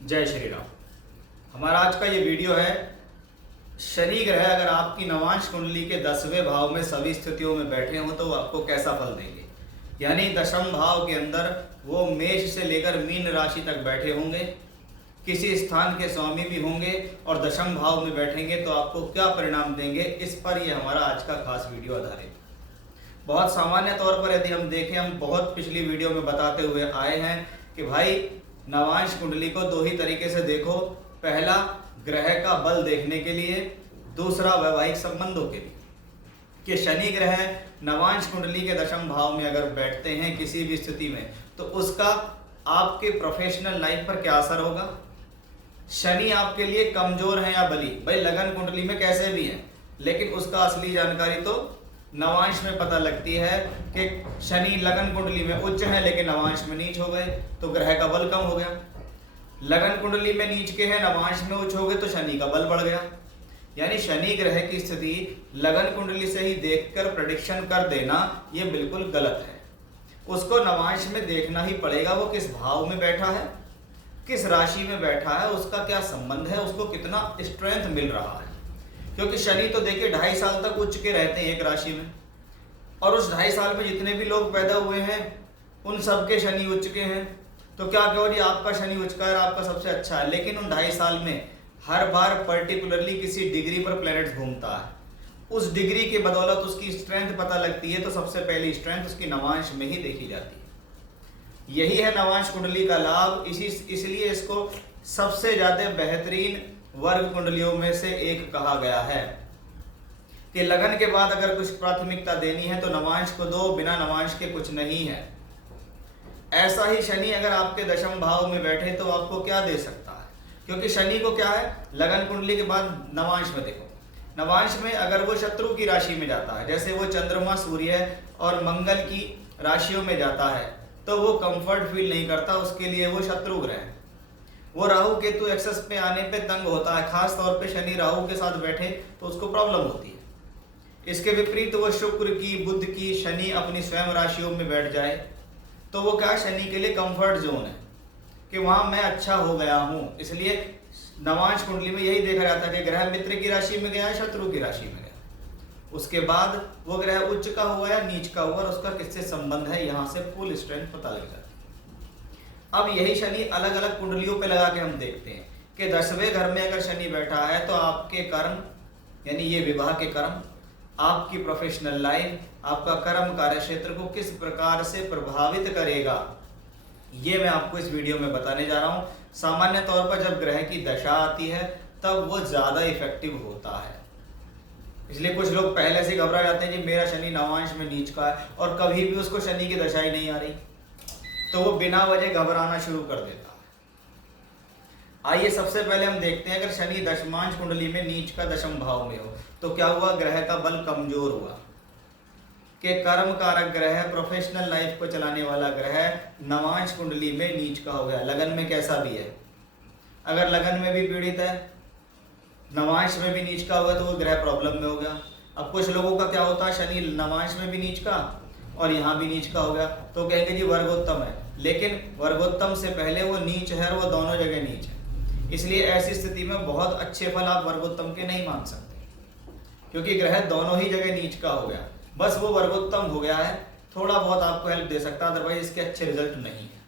जय श्री राम। हमारा आज का ये वीडियो है, शनि ग्रह अगर आपकी नवांश कुंडली के 10वें भाव में सभी स्थितियों में बैठे हों तो वो आपको कैसा फल देंगे। यानी दशम भाव के अंदर वो मेष से लेकर मीन राशि तक बैठे होंगे, किसी स्थान के स्वामी भी होंगे और दशम भाव में बैठेंगे तो आपको क्या परिणाम देंगे, इस पर ये हमारा आज का खास वीडियो आधारित। बहुत सामान्य तौर पर यदि हम देखें, हम बहुत पिछली वीडियो में बताते हुए आए हैं कि भाई नवांश कुंडली को दो ही तरीके से देखो। पहला ग्रह का बल देखने के लिए, दूसरा वैवाहिक संबंधों के लिए कि शनि ग्रह नवांश कुंडली के दशम भाव में अगर बैठते हैं किसी भी स्थिति में तो उसका आपके प्रोफेशनल लाइफ पर क्या असर होगा। शनि आपके लिए कमजोर है या बली, भाई लगन कुंडली में कैसे भी है, लेकिन उसका असली जानकारी तो नवांश में पता लगती है कि शनि लगन कुंडली में उच्च है लेकिन नवांश में नीच हो गए तो ग्रह का बल कम हो गया। लगन कुंडली में नीच के हैं, नवांश में उच्च हो गए तो शनि का बल बढ़ गया। यानी शनि ग्रह की स्थिति लगन कुंडली से ही देखकर प्रेडिक्शन कर देना ये बिल्कुल गलत है। उसको नवांश में देखना ही पड़ेगा, वो किस भाव में बैठा है, किस राशि में बैठा है, उसका क्या संबंध है, उसको कितना स्ट्रेंथ मिल रहा है। क्योंकि शनि तो देखिए 2.5 साल तक उच्च के रहते हैं एक राशि में, और उस 2.5 साल में जितने भी लोग पैदा हुए हैं उन सबके शनि उच्च के हैं। तो क्या कहो जी आपका शनि उच्च का है, आपका सबसे अच्छा है, लेकिन उन 2.5 साल में हर बार पर्टिकुलरली किसी डिग्री पर प्लैनेट्स घूमता है, उस डिग्री के बदौलत उसकी स्ट्रेंथ पता लगती है। तो सबसे पहली स्ट्रेंथ उसकी नवांश में ही देखी जाती है। यही है नवांश कुंडली का लाभ। इसलिए इसको सबसे ज्यादा बेहतरीन वर्ग कुंडलियों में से एक कहा गया है कि लगन के बाद अगर कुछ प्राथमिकता देनी है तो नवांश को दो, बिना नवांश के कुछ नहीं है। ऐसा ही शनि अगर आपके दशम भाव में बैठे तो आपको क्या दे सकता है, क्योंकि शनि को क्या है, लगन कुंडली के बाद नवांश में देखो, नवांश में अगर वो शत्रु की राशि में जाता है, जैसे वो चंद्रमा, सूर्य और मंगल की राशियों में जाता है तो वो कंफर्ट फील नहीं करता, उसके लिए वो शत्रु ग्रह है। वो राहु केतु एक्सेस पे आने पे तंग होता है, खास तौर पे शनि राहु के साथ बैठे तो उसको प्रॉब्लम होती है। इसके विपरीत वो शुक्र की, बुध की, शनि अपनी स्वयं राशियों में बैठ जाए तो वो क्या, शनि के लिए कंफर्ट जोन है कि वहां मैं अच्छा हो गया हूं। इसलिए नवांश कुंडली में यही देखा जाता है कि ग्रह मित्र की राशि में गया, शत्रु की राशि में गया, उसके बाद वो ग्रह उच्च का हुआ या नीच का हुआ, उसका किससे संबंध है, यहाँ से फुल स्ट्रेंथ पता लग जाती है। अब यही शनि अलग अलग कुंडलियों पे लगा के हम देखते हैं कि 10वें घर में अगर शनि बैठा है तो आपके कर्म, यानी ये विवाह के कर्म, आपकी प्रोफेशनल लाइफ, आपका कर्म कार्य क्षेत्र को किस प्रकार से प्रभावित करेगा, ये मैं आपको इस वीडियो में बताने जा रहा हूं। सामान्य तौर पर जब ग्रह की दशा आती है तब वो ज्यादा इफेक्टिव होता है। इसलिए कुछ लोग पहले से घबरा जाते हैं जी मेरा शनि नवांश में नीच का है और कभी भी उसको शनि की दशा ही नहीं आ रही, तो वो बिना वजह घबराना शुरू कर देता है। आइए सबसे पहले हम देखते हैं, अगर शनि दशमांश कुंडली में नीच का दशम भाव में हो तो क्या हुआ, ग्रह का बल कमजोर हुआ कि कर्म कारक ग्रह, प्रोफेशनल लाइफ को चलाने वाला ग्रह नवांश कुंडली में नीच का हो गया। लगन में कैसा भी है, अगर लगन में भी पीड़ित है, नवांश में भी नीच का हुआ तो वो ग्रह प्रॉब्लम में हो गया। अब कुछ लोगों का क्या होता है, शनि नवांश में भी नीच का और यहाँ भी नीच का हो गया तो कहेंगे जी वर्गोत्तम है, लेकिन वर्गोत्तम से पहले वो नीच है और वो दोनों जगह नीच है। इसलिए ऐसी स्थिति में बहुत अच्छे फल आप वर्गोत्तम के नहीं मान सकते, क्योंकि ग्रह दोनों ही जगह नीच का हो गया। बस वो वर्गोत्तम हो गया है, थोड़ा बहुत आपको हेल्प दे सकता है, अदरवाइज इसके अच्छे रिजल्ट नहीं है।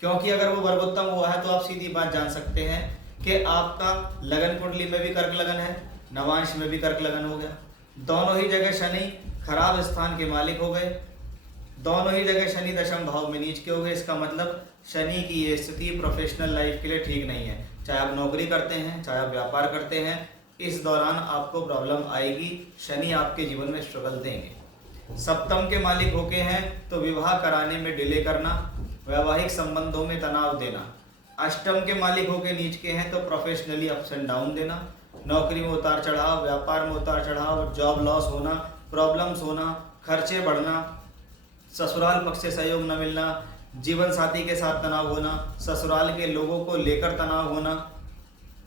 क्योंकि अगर वो वर्गोत्तम हुआ है तो आप सीधी बात जान सकते हैं कि आपका लगन कुंडली में भी कर्क लगन है, नवांश में भी कर्क लगन हो गया, दोनों ही जगह शनि खराब स्थान के मालिक हो गए, दोनों ही जगह शनि दशम भाव में नीच के हो गए। इसका मतलब शनि की ये स्थिति प्रोफेशनल लाइफ के लिए ठीक नहीं है। चाहे आप नौकरी करते हैं, चाहे आप व्यापार करते हैं, इस दौरान आपको प्रॉब्लम आएगी, शनि आपके जीवन में स्ट्रगल देंगे। सप्तम के मालिक होके हैं तो विवाह कराने में डिले करना, वैवाहिक संबंधों में तनाव देना। अष्टम के मालिक होके नीच के हैं तो प्रोफेशनली अप्स एंड डाउन देना, नौकरी में उतार चढ़ाव, व्यापार में उतार चढ़ाव, जॉब लॉस होना, प्रॉब्लम्स होना, खर्चे बढ़ना, ससुराल पक्ष से सहयोग न मिलना, जीवन साथी के साथ तनाव होना, ससुराल के लोगों को लेकर तनाव होना,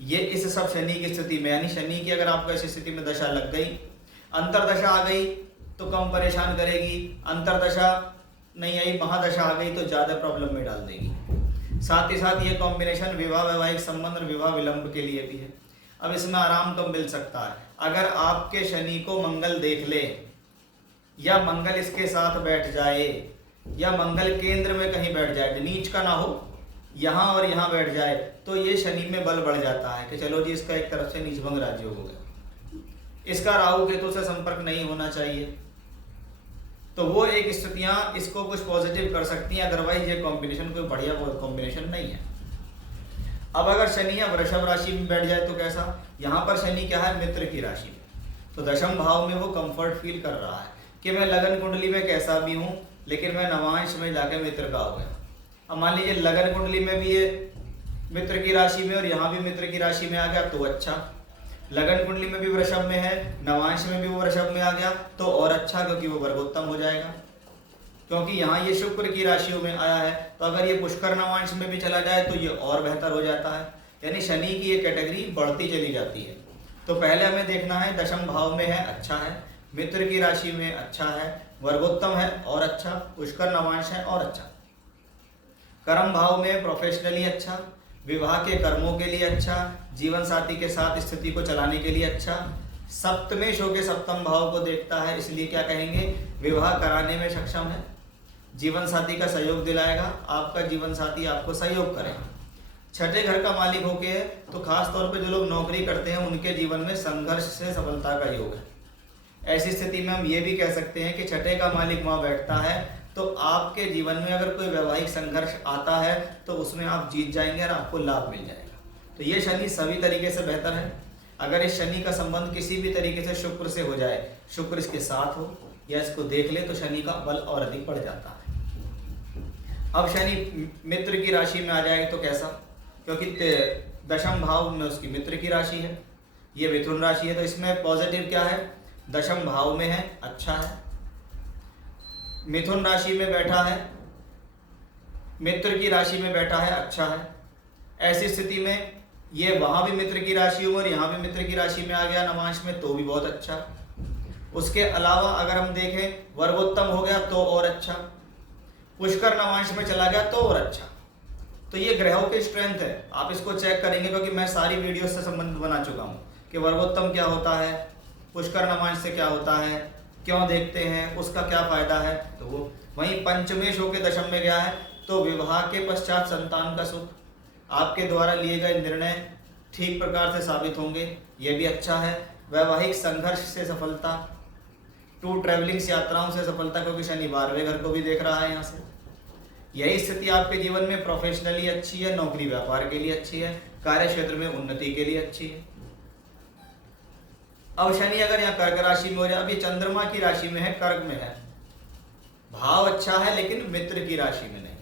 ये इस सब शनि की स्थिति में। यानी शनि की अगर आपको ऐसी स्थिति में दशा लग गई, अंतरदशा आ गई तो कम परेशान करेगी, अंतरदशा नहीं आई, महादशा आ गई तो ज्यादा प्रॉब्लम में डाल देगी। साथ ही साथ ये कॉम्बिनेशन विवाह, वैवाहिक संबंध और विवाह विलंब के लिए भी है। अब इसमें आराम कब मिल सकता है? अगर आपके शनि को मंगल देख ले, या मंगल इसके साथ बैठ जाए, या मंगल केंद्र में कहीं बैठ जाए, नीच का ना हो, यहाँ और यहाँ बैठ जाए, तो ये शनि में बल बढ़ जाता है कि चलो जी इसका एक तरफ से नीचभंग राजयोग हो गया। इसका राहु केतु से संपर्क नहीं होना चाहिए, तो वो एक स्थितियां इसको कुछ पॉजिटिव कर सकती हैं, अदरवाइज ये कॉम्बिनेशन कोई बढ़िया कॉम्बिनेशन नहीं है। अब अगर शनि या वृषभ राशि में बैठ जाए तो कैसा? यहाँ पर शनि क्या है? मित्र की राशि में, तो दशम भाव में वो कंफर्ट फील कर रहा है कि मैं लगन कुंडली में कैसा भी हूँ, लेकिन मैं नवांश में जाके मित्र का हो गया। अब मान लीजिए लगन कुंडली में भी ये मित्र की राशि में और यहाँ भी मित्र की राशि में आ गया तो अच्छा, लगन कुंडली में भी वृषभ में है, नवांश में भी वो वृषभ में आ गया तो और अच्छा, क्योंकि वो वर्गोत्तम हो जाएगा, क्योंकि यहाँ ये शुक्र की राशियों में आया है। तो अगर ये पुष्कर नवांश में भी चला जाए तो ये और बेहतर हो जाता है, यानी शनि की ये कैटेगरी बढ़ती चली जाती है। तो पहले हमें देखना है दशम भाव में है अच्छा है, मित्र की राशि में अच्छा है, वर्गोत्तम है और अच्छा, पुष्कर नवांश है और अच्छा, कर्म भाव में प्रोफेशनली अच्छा, विवाह के कर्मों के लिए अच्छा, जीवन साथी के साथ स्थिति को चलाने के लिए अच्छा, सप्तमेश होकर सप्तम भाव को देखता है, इसलिए क्या कहेंगे? विवाह कराने में सक्षम है, जीवन साथी का सहयोग दिलाएगा, आपका जीवन साथी आपको सहयोग करेगा। छठे घर का मालिक होके है तो खास तौर पे जो लोग नौकरी करते हैं उनके जीवन में संघर्ष से सफलता का योग है। ऐसी स्थिति में हम ये भी कह सकते हैं कि छठे का मालिक वहाँ बैठता है तो आपके जीवन में अगर कोई वैवाहिक संघर्ष आता है तो उसमें आप जीत जाएंगे और आपको लाभ मिल जाएगा। तो ये शनि सभी तरीके से बेहतर है। अगर इस शनि का संबंध किसी भी तरीके से शुक्र से हो जाए, शुक्र इसके साथ हो या इसको देख ले, तो शनि का बल और अधिक बढ़ जाता है। अब शनि मित्र की राशि में आ जाएगा तो कैसा? क्योंकि दशम भाव में उसकी मित्र की राशि है, ये मिथुन राशि है, तो इसमें पॉजिटिव क्या है? दशम भाव में है, अच्छा है, मिथुन राशि में बैठा है, मित्र की राशि में बैठा है, अच्छा है। ऐसी स्थिति में ये वहां भी मित्र की राशि हो और यहाँ भी मित्र की राशि में आ गया नवांश में तो भी बहुत अच्छा। उसके अलावा अगर हम देखें वर्गोत्तम हो गया तो और अच्छा, पुष्कर नवांश में चला गया तो और अच्छा। तो ये ग्रहों की स्ट्रेंथ है, आप इसको चेक करेंगे क्योंकि मैं सारी वीडियो से संबंधित बना चुका हूँ कि वर्गोत्तम क्या होता है, पुष्कर नवांश से क्या होता है, क्यों देखते हैं, उसका क्या फायदा है। तो वो वहीं पंचमेश होकर दशम में गया है तो विवाह के पश्चात संतान का सुख, आपके द्वारा लिए गए निर्णय ठीक प्रकार से साबित होंगे, ये भी अच्छा है। वैवाहिक संघर्ष से सफलता, टू ट्रैवलिंग्स यात्राओं से सफलता, क्योंकि शनि 12वें घर को भी देख रहा है यहाँ से। यही स्थिति आपके जीवन में प्रोफेशनली अच्छी है, नौकरी व्यापार के लिए अच्छी है, कार्य क्षेत्र में उन्नति के लिए अच्छी है। अब शनि अगर यहाँ कर्क राशि में हो जाए, अभी चंद्रमा की राशि में है, कर्क में है, भाव अच्छा है लेकिन मित्र की राशि में नहीं है।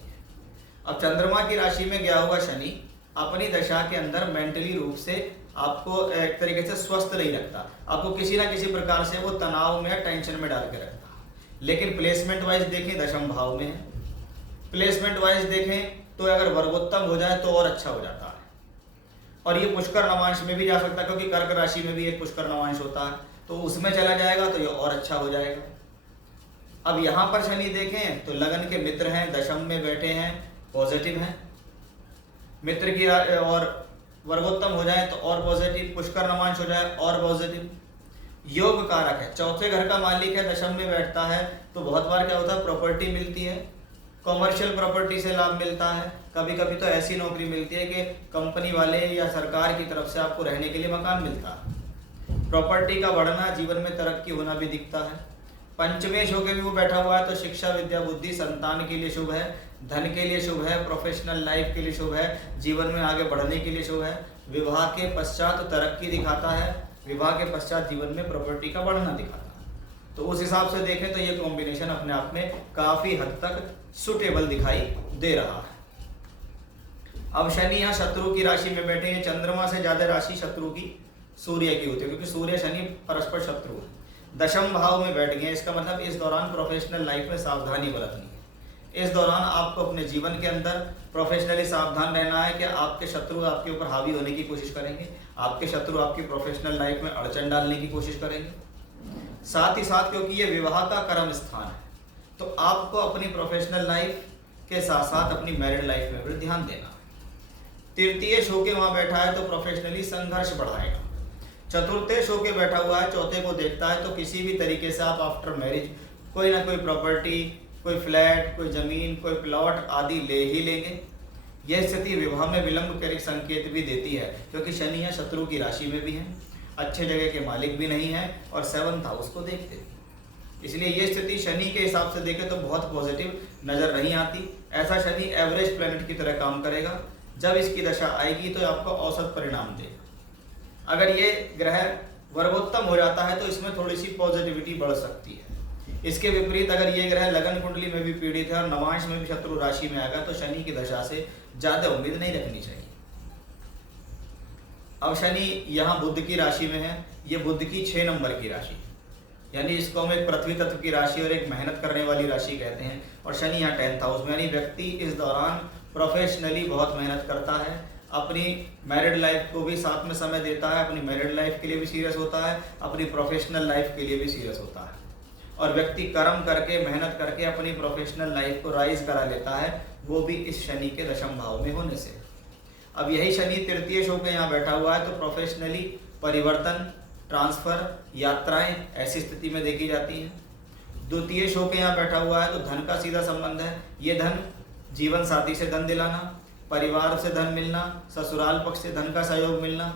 अब चंद्रमा की राशि में गया हुआ शनि अपनी दशा के अंदर मेंटली रूप से आपको एक तरीके से स्वस्थ नहीं रखता, आपको किसी ना किसी प्रकार से वो तनाव में या टेंशन में डाल के रखता है। लेकिन प्लेसमेंट वाइज देखें दशम भाव में है, प्लेसमेंट वाइज देखें तो अगर वर्गोत्तम हो जाए तो और अच्छा हो जाता है। और ये पुष्कर नवांश में भी जा सकता है, क्योंकि कर्क राशि में भी एक पुष्कर नवांश होता है, तो उसमें चला जाएगा तो ये और अच्छा हो जाएगा। अब यहाँ पर शनि देखें तो लगन के मित्र हैं, दशम में बैठे हैं, पॉजिटिव हैं, मित्र की और वर्गोत्तम हो जाए तो और पॉजिटिव, पुष्कर नवांश हो जाए और पॉजिटिव, योग कारक है, चौथे घर का मालिक है, दशम में बैठता है तो बहुत बार क्या होता है प्रॉपर्टी मिलती है, कॉमर्शियल प्रॉपर्टी से लाभ मिलता है, कभी कभी तो ऐसी नौकरी मिलती है कि कंपनी वाले या सरकार की तरफ से आपको रहने के लिए मकान मिलता है। प्रॉपर्टी का बढ़ना, जीवन में तरक्की होना भी दिखता है। पंचमेश होकर भी वो बैठा हुआ है तो शिक्षा, विद्या, बुद्धि, संतान के लिए शुभ है, धन के लिए शुभ है, प्रोफेशनल लाइफ के लिए शुभ है, जीवन में आगे बढ़ने के लिए शुभ है। विवाह के पश्चात तरक्की दिखाता है, विवाह के पश्चात जीवन में प्रॉपर्टी का बढ़ना दिखाता है। तो उस हिसाब से देखें तो ये कॉम्बिनेशन अपने आप में काफी हद तक सुटेबल दिखाई दे रहा है। अब शनि यहाँ शत्रु की राशि में बैठे हैं, चंद्रमा से ज्यादा राशि शत्रु की सूर्य की होती है, क्योंकि सूर्य शनि परस्पर शत्रु है। दशम भाव में बैठ गए, इसका मतलब इस दौरान प्रोफेशनल लाइफ में सावधानी बरतनी है। इस दौरान आपको अपने जीवन के अंदर प्रोफेशनली सावधान रहना है कि आपके शत्रु आपके ऊपर हावी होने की कोशिश करेंगे, आपके शत्रु आपकी प्रोफेशनल लाइफ में अड़चन डालने की कोशिश करेंगे। साथ ही साथ क्योंकि ये विवाह का कर्म स्थान है तो आपको अपनी प्रोफेशनल लाइफ के साथ साथ अपनी मैरिड लाइफ में भी ध्यान देना। तृतीय शो के वहां बैठा है तो प्रोफेशनली संघर्ष बढ़ाएगा। चतुर्थ शो के बैठा हुआ है, चौथे को देखता है तो किसी भी तरीके से आप आफ्टर मैरिज कोई ना कोई प्रॉपर्टी, कोई फ्लैट, कोई जमीन, कोई प्लॉट आदि ले ही लेंगे। यह स्थिति विवाह में विलंब के संकेत भी देती है, क्योंकि शनि या शत्रु की राशि में भी है, अच्छे जगह के मालिक भी नहीं है और 7th हाउस को देखते हैं। इसलिए ये स्थिति शनि के हिसाब से देखें तो बहुत पॉजिटिव नजर नहीं आती। ऐसा शनि एवरेज प्लेनेट की तरह काम करेगा। जब इसकी दशा आएगी तो आपको औसत परिणाम देगा। अगर ये ग्रह वर्गोत्तम हो जाता है तो इसमें थोड़ी सी पॉजिटिविटी बढ़ सकती है। इसके विपरीत अगर ये ग्रह लगन कुंडली में भी पीड़ित है और नवांश में भी शत्रु राशि में आएगा तो शनि की दशा से ज्यादा उम्मीद नहीं रखनी चाहिए। अब शनि यहाँ बुध की राशि में है, ये बुध की 6 नंबर की राशि, यानी इसको हम एक पृथ्वी तत्व की राशि और एक मेहनत करने वाली राशि कहते हैं। और शनि यहाँ 10th हाउस में, यानी व्यक्ति इस दौरान प्रोफेशनली बहुत मेहनत करता है, अपनी मैरिड लाइफ को भी साथ में समय देता है, अपनी मैरिड लाइफ के लिए भी सीरियस होता है, अपनी प्रोफेशनल लाइफ के लिए भी सीरियस होता है। और व्यक्ति कर्म करके, मेहनत करके अपनी प्रोफेशनल लाइफ को राइज करा लेता है, वो भी इस शनि के दशम भाव में होने से। अब यही शनि तृतीय शो के यहाँ बैठा हुआ है तो प्रोफेशनली परिवर्तन, ट्रांसफर, यात्राएं ऐसी स्थिति में देखी जाती हैं। द्वितीय शो के यहाँ बैठा हुआ है तो धन का सीधा संबंध है। ये धन जीवन साथी से धन दिलाना, परिवार से धन मिलना, ससुराल पक्ष से धन का सहयोग मिलना।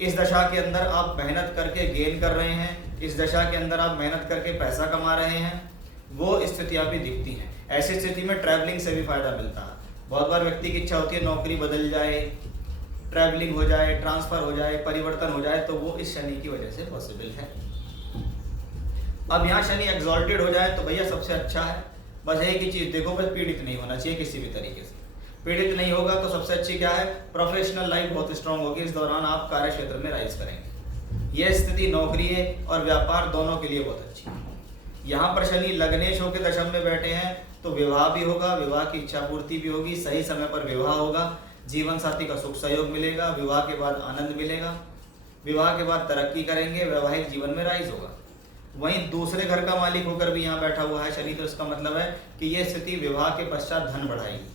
इस दशा के अंदर आप मेहनत करके गेन कर रहे हैं, इस दशा के अंदर आप मेहनत करके पैसा कमा रहे हैं, वो स्थितियां भी दिखती हैं। ऐसी स्थिति में ट्रैवलिंग से भी फायदा मिलता है। बहुत बार व्यक्ति की इच्छा होती है नौकरी बदल जाए, ट्रैवलिंग हो जाए, ट्रांसफर हो जाए, परिवर्तन हो जाए, तो वो इस शनि की वजह से पॉसिबल है। अब यहाँ शनि एग्जॉल्टेड हो जाए तो भैया सबसे अच्छा है। बस एक ही चीज देखो, बस पीड़ित नहीं होना चाहिए किसी भी तरीके से। पीड़ित नहीं होगा तो सबसे अच्छी क्या है, प्रोफेशनल लाइफ बहुत स्ट्रांग होगी। इस दौरान आप कार्य क्षेत्र में राइज करेंगे। यह स्थिति नौकरी और व्यापार दोनों के लिए बहुत अच्छी है। यहाँ पर शनि लग्नेश होकर दशम में बैठे हैं तो विवाह भी होगा, विवाह की इच्छा पूर्ति भी होगी, सही समय पर विवाह होगा, जीवन साथी का सुख सहयोग मिलेगा, विवाह के बाद आनंद मिलेगा, विवाह के बाद तरक्की करेंगे, वैवाहिक जीवन में राइज होगा। वहीं दूसरे घर का मालिक होकर भी यहाँ बैठा हुआ है शनि, तो इसका मतलब है कि यह स्थिति विवाह के पश्चात धन बढ़ाएगी।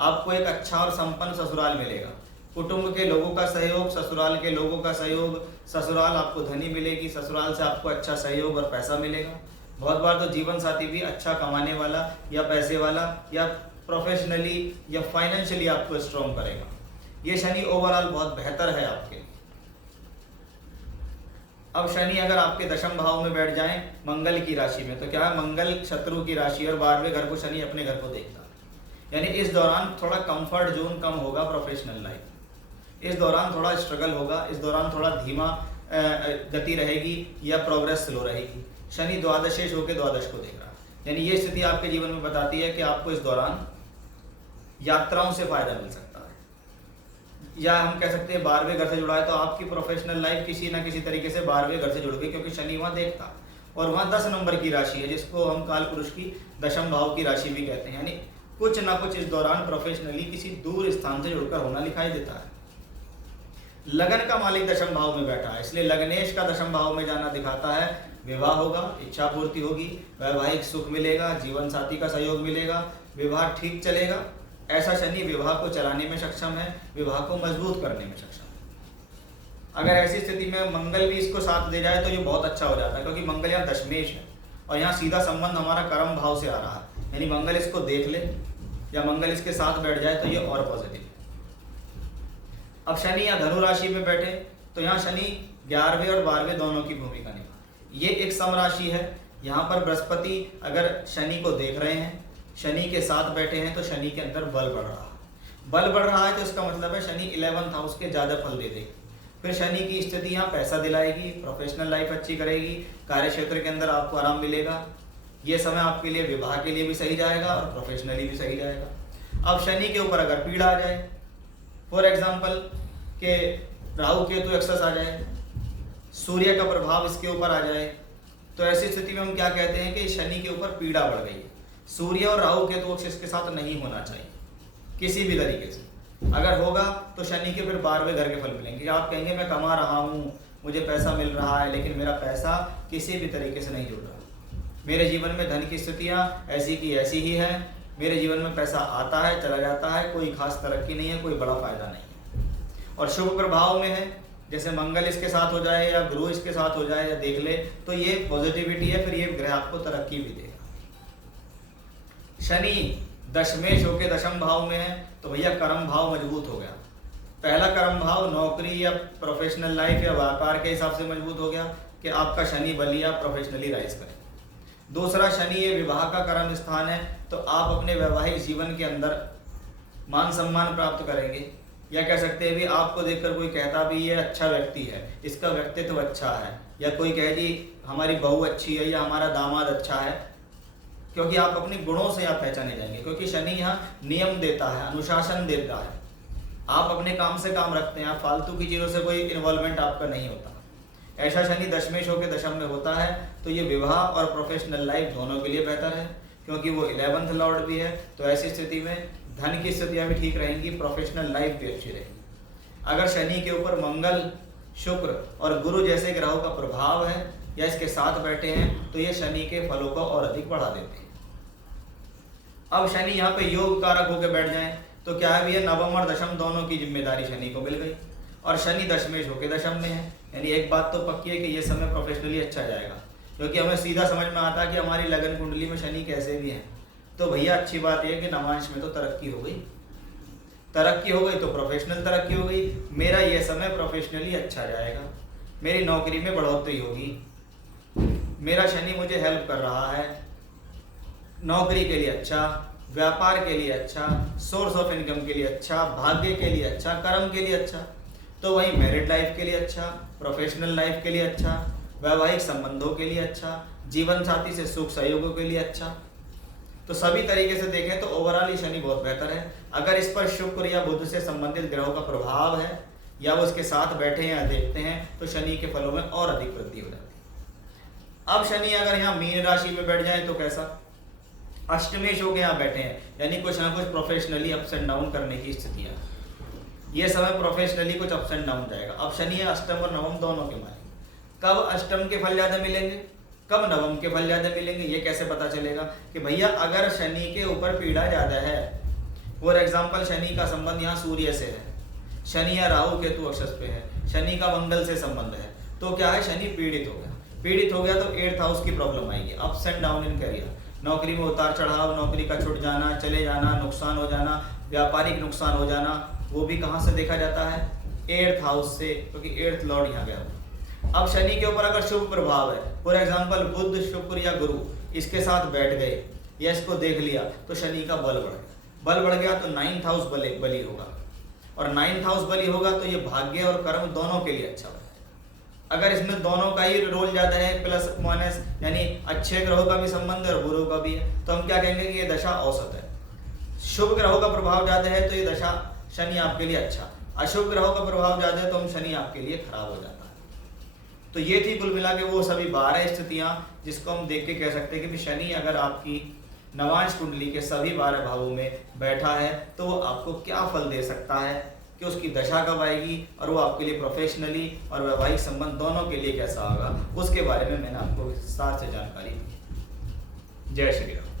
आपको एक अच्छा और संपन्न ससुराल मिलेगा, कुटुंब के लोगों का सहयोग, ससुराल के लोगों का सहयोग, ससुराल आपको धनी मिलेगी, ससुराल से आपको अच्छा सहयोग और पैसा मिलेगा। बहुत बार तो जीवन साथी भी अच्छा कमाने वाला या पैसे वाला या प्रोफेशनली या फाइनेंशियली आपको स्ट्रॉन्ग करेगा। ये शनि ओवरऑल बहुत बेहतर है आपके लिए। अब शनि अगर आपके दशम भाव में बैठ जाएं मंगल की राशि में तो क्या है, मंगल शत्रु की राशि और 12वें घर को शनि अपने घर को देखता है। यानी इस दौरान थोड़ा कंफर्ट जोन कम होगा, प्रोफेशनल लाइफ इस दौरान थोड़ा स्ट्रगल होगा, इस दौरान थोड़ा धीमा गति रहेगी या प्रोग्रेस स्लो रहेगी। शनि द्वादशेश होकर द्वादश को देख रहा है, यानी ये स्थिति आपके जीवन में बताती है कि आपको इस दौरान यात्राओं से फायदा मिल सकता है, या हम कह सकते हैं 12वें घर से जुड़ा है तो आपकी प्रोफेशनल लाइफ किसी ना किसी तरीके से 12वें घर से जुड़ गई, क्योंकि शनि वहां देखता और वहां 10 नंबर की राशि है जिसको हम काल पुरुष की दशम भाव की राशि भी कहते हैं। यानी कुछ ना कुछ इस दौरान प्रोफेशनली किसी दूर स्थान से जुड़कर होना दिखाई देता है। लगन का मालिक दशम भाव में बैठा है, इसलिए लग्नेश का दशम भाव में जाना दिखाता है विवाह होगा, इच्छा पूर्ति होगी, वैवाहिक सुख मिलेगा, जीवन साथी का सहयोग मिलेगा, विवाह ठीक चलेगा। ऐसा शनि विवाह को चलाने में सक्षम है, विवाह को मजबूत करने में सक्षम है। अगर ऐसी स्थिति में मंगल भी इसको साथ दे जाए तो ये बहुत अच्छा हो जाता है, क्योंकि मंगल यहाँ दशमेश है और यहाँ सीधा संबंध हमारा कर्म भाव से आ रहा है। यानी मंगल इसको देख ले या मंगल इसके साथ बैठ जाए तो ये और पॉजिटिव है। अब शनि या धनु राशि में बैठे तो यहाँ शनि 11वें और 12वें दोनों की भूमिका निभा। ये एक सम राशि है। यहाँ पर बृहस्पति अगर शनि को देख रहे हैं, शनि के साथ बैठे हैं तो शनि के अंदर बल बढ़ रहा है। बल बढ़ रहा है तो इसका मतलब है शनि 11th हाउस के ज़्यादा फल दे देगी। फिर शनि की स्थिति यहाँ पैसा दिलाएगी, प्रोफेशनल लाइफ अच्छी करेगी, कार्य क्षेत्र के अंदर आपको आराम मिलेगा। ये समय आपके लिए विवाह के लिए भी सही जाएगा और प्रोफेशनली भी सही जाएगा। अब शनि के ऊपर अगर पीड़ा आ जाए, फॉर एग्जाम्पल के राहु केतु एक्सेस आ जाए, सूर्य का प्रभाव इसके ऊपर आ जाए, तो ऐसी स्थिति में हम क्या कहते हैं कि शनि के ऊपर पीड़ा बढ़ गई है। सूर्य और राहु केतु एक्सेस के साथ नहीं होना चाहिए किसी भी तरीके से। अगर होगा तो शनि के फिर 12वें घर के फल मिलेंगे। आप कहेंगे मैं कमा रहा हूँ, मुझे पैसा मिल रहा है, लेकिन मेरा पैसा किसी भी तरीके से नहीं जुड़ रहा, मेरे जीवन में धन की स्थितियाँ ऐसी की ऐसी ही हैं, मेरे जीवन में पैसा आता है चला जाता है, कोई खास तरक्की नहीं है, कोई बड़ा फायदा नहीं है। और शुभ प्रभाव में है, जैसे मंगल इसके साथ हो जाए या गुरु इसके साथ हो जाए या देख ले, तो ये पॉजिटिविटी है, फिर ये ग्रह आपको तरक्की भी देगा। शनि दशमेश होके दशम भाव में है, तो भैया कर्म भाव मजबूत हो गया। पहला कर्म भाव नौकरी या प्रोफेशनल लाइफ या व्यापार के हिसाब से मजबूत हो गया कि आपका शनि बलिया प्रोफेशनली राइज करे। दूसरा, शनि ये विवाह का कर्म स्थान है, तो आप अपने वैवाहिक जीवन के अंदर मान सम्मान प्राप्त करेंगे, या कह सकते हैं भी आपको देखकर कोई कहता भी ये अच्छा व्यक्ति है, इसका व्यक्तित्व अच्छा है, या कोई कहे जी हमारी बहू अच्छी है या हमारा दामाद अच्छा है, क्योंकि आप अपने गुणों से आप पहचाने जाएंगे। क्योंकि शनि यहाँ नियम देता है, अनुशासन देता है, आप अपने काम से काम रखते हैं, आप फालतू की चीज़ों से कोई इन्वॉल्वमेंट आपका नहीं होता। ऐसा शनि दशमेश होकर दशम में होता है, तो ये विवाह और प्रोफेशनल लाइफ दोनों के लिए बेहतर है, क्योंकि वो 11th लॉर्ड भी है। तो ऐसी स्थिति में धन की स्थितियाँ भी ठीक रहेंगी, प्रोफेशनल लाइफ भी अच्छी रहेगी। अगर शनि के ऊपर मंगल, शुक्र और गुरु जैसे ग्रहों का प्रभाव है या इसके साथ बैठे हैं, तो ये शनि के फलों को और अधिक बढ़ा देते हैं। अब शनि यहाँ पे योग कारक होकर बैठ जाए, तो क्या है भैया, नवम और दशम दोनों की जिम्मेदारी शनि को मिल गई, और शनि दशमेश होकर दशम में है। यानी एक बात तो पक्की है कि ये समय प्रोफेशनली अच्छा जाएगा, क्योंकि हमें सीधा समझ में आता है कि हमारी लगन कुंडली में शनि कैसे भी है। तो भैया अच्छी बात यह है कि नवांश में तो तरक्की हो गई, तरक्की हो गई तो प्रोफेशनल तरक्की हो गई। मेरा ये समय प्रोफेशनली अच्छा जाएगा, मेरी नौकरी में बढ़ोतरी होगी, मेरा शनि मुझे हेल्प कर रहा है, नौकरी के लिए अच्छा, व्यापार के लिए अच्छा, सोर्स ऑफ इनकम के लिए अच्छा, भाग्य के लिए अच्छा, कर्म के लिए अच्छा। तो वही मैरिड लाइफ के लिए अच्छा, प्रोफेशनल लाइफ के लिए अच्छा, वैवाहिक संबंधों के लिए अच्छा, जीवन साथी से सुख सहयोगों के लिए अच्छा। तो सभी तरीके से देखें तो ओवरऑल ये शनि बहुत बेहतर है। अगर इस पर शुक्र या बुध से संबंधित ग्रहों का प्रभाव है या वो इसके साथ बैठे हैं या देखते हैं, तो शनि के फलों में और अधिक वृद्धि हो जाती है। अब शनि अगर यहाँ मीन राशि में बैठ जाए तो कैसा, अष्टमेश होकर यहाँ बैठे हैं, यानी कुछ ना कुछ प्रोफेशनली अप्स एंड डाउन करने की स्थितियाँ। ये समय प्रोफेशनली कुछ अप्स एंड डाउन जाएगा। अब शनि है अष्टम और नवम दोनों के मालिक। कब अष्टम के फल ज़्यादा मिलेंगे, कब नवम के फल ज़्यादा मिलेंगे, ये कैसे पता चलेगा कि भैया अगर शनि के ऊपर पीड़ा ज़्यादा है, फॉर एग्जाम्पल शनि का संबंध यहाँ सूर्य से है, शनि या राहु केतु अक्षस पे है, शनि का मंगल से संबंध है, तो क्या है, शनि पीड़ित हो गया। पीड़ित हो गया तो 8th हाउस की प्रॉब्लम आएगी, ups and down in career, नौकरी में उतार चढ़ाव, नौकरी का छूट जाना, चले जाना, नुकसान हो जाना, व्यापारिक नुकसान हो जाना। वो भी कहाँ से देखा जाता है, 8th हाउस से, क्योंकि 8th लॉर्ड यहाँ गया। अब शनि के ऊपर अगर शुभ प्रभाव है, फॉर एग्जाम्पल बुध, शुक्र या गुरु इसके साथ बैठ गए या इसको देख लिया, तो शनि का बल बढ़ गया। बल बढ़ गया तो 9th हाउस बली होगा, और 9th हाउस बली होगा तो ये भाग्य और कर्म दोनों के लिए अच्छा होगा। अगर इसमें दोनों का ही रोल ज़्यादा है, प्लस माइनस, यानी अच्छे ग्रहों का भी संबंध है और बुरों का भी है, तो हम क्या कहेंगे कि ये दशा औसत है। शुभ ग्रहों का प्रभाव ज़्यादा है तो ये दशा शनि आपके लिए अच्छा, अशुभ ग्रहों का प्रभाव ज़्यादा है तो हम शनि आपके लिए खराब हो जाता है। तो ये थी कुल मिला के वो सभी 12 स्थितियाँ जिसको हम देख के कह सकते हैं कि शनि अगर आपकी नवांश कुंडली के सभी 12 भावों में बैठा है तो वो आपको क्या फल दे सकता है, कि उसकी दशा कब आएगी और वो आपके लिए प्रोफेशनली और वैवाहिक संबंध दोनों के लिए कैसा होगा, उसके बारे में मैंने आपको विस्तार से जानकारी दी। जय श्री राम।